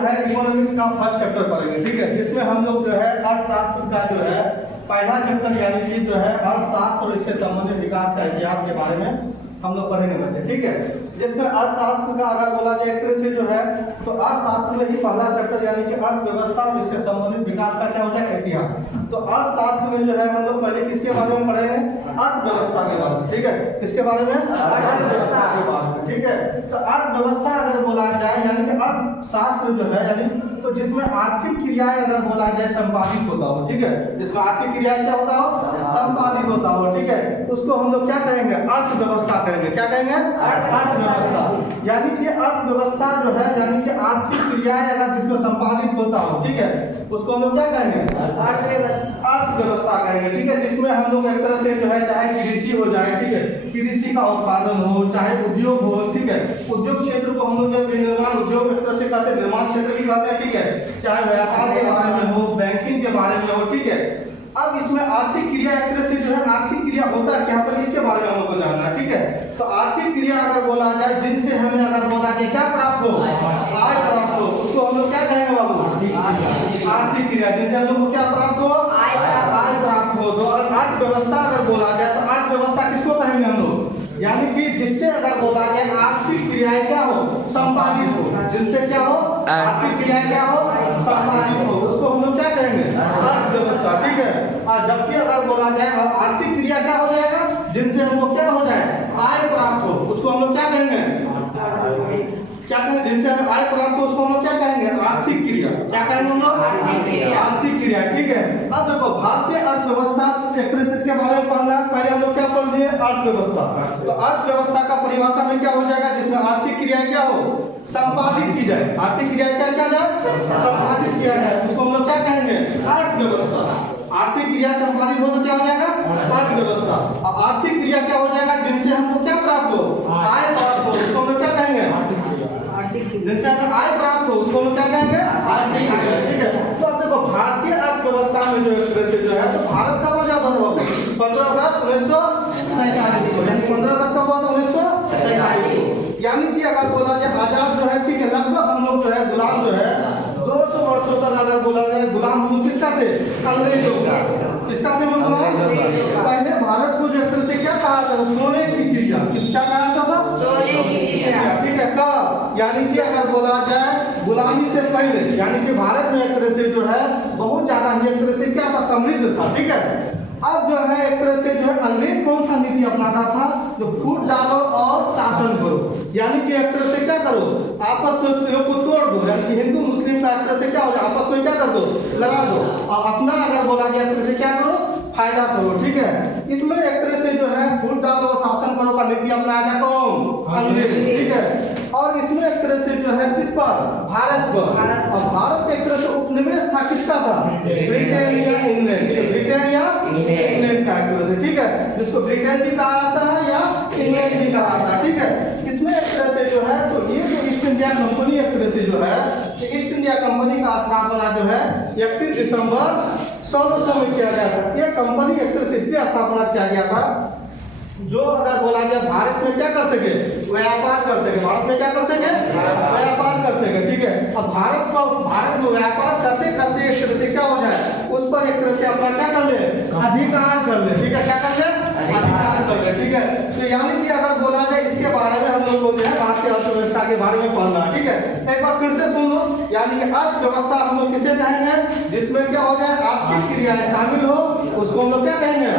जो है इकोनॉमिक्स का फर्स्ट चैप्टर पढ़ेंगे, ठीक है, जिसमें हम लोग जो है अर्थशास्त्र का जो है पहला चैप्टर यानी कि जो है अर्थशास्त्र और इससे संबंधित विकास का इतिहास के बारे में हम लोग पढ़ेंगे बच्चे, ठीक है। जिसमें अर्थशास्त्र का अगर बोला जाए एक तरह से जो है तो अर्थशास्त्र में ही पहला चैप्टर यानी कि अर्थव्यवस्था और इससे संबंधित विकास का क्या हो जाएगा इतिहास। तो अर्थशास्त्र में जो है हम लोग पहले किसके बारे में पढ़ेंगे, अर्थव्यवस्था के बारे में, ठीक है, किसके बारे में, अर्थव्यवस्था के बारे में, ठीक है। तो अर्थव्यवस्था अगर बोला जाए यानी कि अर्थशास्त्र जो है यानी तो जिसमें आर्थिक क्रियाएं अगर बोला जाए संपादित होता हो, ठीक है, जिसमें आर्थिक क्रियाएं क्या होता हो, संपादित होता हो, ठीक है, उसको हम लोग क्या कहेंगे, अर्थव्यवस्था कहेंगे। क्या कहेंगे, अर्थव्यवस्था। यानी कि अर्थव्यवस्था जो है यानी कि आर्थिक क्रियाएं अगर जिसमें संपादित होता हो, ठीक है, उसको हम लोग क्या कहेंगे, अर्थव्यवस्था कहेंगे, ठीक है। जिसमें हम लोग एक तरह से जो है चाहे कृषि हो जाए, ठीक है, कृषि का उत्पादन हो, चाहे उद्योग हो, ठीक है, उद्योग क्षेत्र को हम लोग जब विनिर्माण उद्योग एक तरह से कहते हैं, निर्माण क्षेत्र भी कहते हैं, ठीक है, चाहे व्यापार के बारे में हो, बैंकिंग के बारे में हो, ठीक है। अब इसमें आर्थिक क्रिया एक तरह से जो है आर्थिक क्रिया होता है क्या पर इसके बारे में हम लोग को जानना है, ठीक है। तो आर्थिक क्रिया अगर बोला जाए जिनसे हमें अगर बोला जाए क्या प्राप्त हो, आय प्राप्त हो, उसको हम लोग क्या कहेंगे बाबू, आर्थिक क्रिया। जिनसे हम लोग को क्या प्राप्त हो, आय प्राप्त हो। तो अर्थव्यवस्था अगर बोला जाए तो अर्थव्यवस्था किसको कहेंगे हम लोग, यानी कि जिससे अगर बोला जाए आर्थिक क्रियाएं क्या हो, संपादित हो, जिनसे क्या हो, आर्थिक क्रियाएं क्या हो, संपादित हो, उसको हम लोग क्या कहेंगे, अर्थव्यवस्था, ठीक है। और जबकि अगर बोला जाए आर्थिक क्रिया क्या हो जाएगा, जिनसे हमको क्या हो जाए, आय प्राप्त हो, उसको हम लोग क्या कहेंगे, क्या कहेंगे, जिनसे हमें आय प्राप्त हो उसको हम लोग क्या कहेंगे, आर्थिक क्रिया। क्या कहेंगे हम लोग, आर्थिक क्रिया, ठीक है। अब देखो भारतीय अर्थव्यवस्था एक तरह से इसके बारे में पढ़ना है। पहले हम लोग क्या पढ़ दिए, अर्थव्यवस्था। तो अर्थव्यवस्था का परिभाषा में क्या हो जाएगा, जिसमें आर्थिक क्रिया क्या हो, संपादित की जाए, आर्थिक क्रिया क्या किया जाए, संपादित किया जाए, उसको हम लोग क्या कहेंगे, अर्थव्यवस्था। आर्थिक क्रिया संपादित हो तो क्या हो जाएगा, अर्थव्यवस्था। आर्थिक क्रिया क्या हो जाएगा, जिनसे हमको क्या प्राप्त हो, आय प्राप्त हो, उसको हम लोग क्या कहेंगे, जिनसे हमें आय प्राप्त हो उसको हम क्या कहेंगे, आर्थिक क्रिया, ठीक है। तो अब देखो भारतीय अर्थव्यवस्था में जो एक तरह से जो है तो भारत कब आजाद हुआ, 15 अगस्त 1947 को, यानी 15 अगस्त कब हुआ था, 1947 को। यानी कि अगर बोला जाए आजाद जो है, ठीक है, लगभग हम लोग जो है गुलाम जो है 200 वर्षों तक अगर बोला जाए गुलाम हम किसका थे, अंग्रेजों का। किसका थे गुलाम, पहले भारत को जो एक तरह से क्या कहा था, सोने की चिड़िया, क्या कहा था, सोने की चिड़िया, ठीक है। कब, यानी कि अगर बोला जाए गुलामी से पहले, यानी कि भारत में एक तरह से जो है बहुत ज्यादा ही एक तरह से क्या था, समृद्ध था, ठीक है। अब जो है एक तरह से जो है अंग्रेज कौन सा नीति अपनाता था, जो फूट डालो और शासन करो, यानी कि एक तरह से क्या करो, आपस में लोग को तोड़ दो, यानी कि हिंदू मुस्लिम का एक तरह से क्या हो जाए, आपस में क्या कर दो, लगा दो, और अपना अगर बोला जाए एक तरह से क्या करो, फायदा करो, ठीक है। इसमें एक तरह से जो है फूट डालो और शासन करो का नीति अपनाया गया कौन, अंग्रेज, ठीक है। और इसमें एक तरह से जो है किस पर, भारत पर। और भारत एक तरह से उपनिवेश था किसका था, ब्रिटेन या इंग्लैंड, ब्रिटेन या इंग्लैंड का एक तरह से, ठीक है, जिसको ब्रिटेन भी कहा जाता है या इंग्लैंड भी कहा जाता है, ठीक है। इसमें एक तरह से जो है तो ये जो ईस्ट इंडिया कंपनी एक तरह से जो है ईस्ट इंडिया कंपनी का स्थापना जो है 31 दिसंबर 1600 में किया गया था। ये कंपनी एक तरह से इसलिए स्थापना किया गया था जो अगर बोला जाए भारत में क्या कर सके, व्यापार कर सके, भारत में क्या कर सके, व्यापार कर सके, ठीक है। अब भारत में व्यापार करते करते एक तरह से क्या हो जाए, उस पर एक तरह से अपना क्या कर ले, अधिकार कर ले, ठीक है, क्या कर ले, अधिकार कर ले, ठीक है। तो यानी कि अगर बोला जाए इसके बारे में हम लोग को जो है भारतीय अर्थव्यवस्था के बारे में पढ़ना, ठीक है। एक बार फिर से सुन लो, यानी कि अर्थव्यवस्था हम लोग किसे कहेंगे, जिसमें क्या हो जाए आर्थिक क्रियाएं शामिल हो, उसको हम लोग क्या कहेंगे,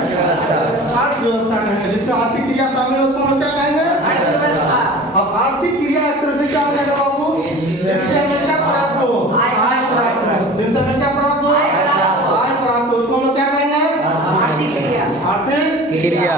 अर्थव्यवस्था कहेंगे। जिसमें आर्थिक क्रिया शामिल हो उसको हम लोग क्या कहेंगे, अर्थव्यवस्था। अब आर्थिक क्रिया एक तरह से क्या हो जाएगा बाबू, जिनसे हमें क्या प्राप्त हो, आय प्राप्त हो, जिनसे हमें क्या प्राप्त हो, आय प्राप्त हो, उसको हम लोग क्या कहेंगे, आर्थिक क्रिया, आर्थिक क्रिया।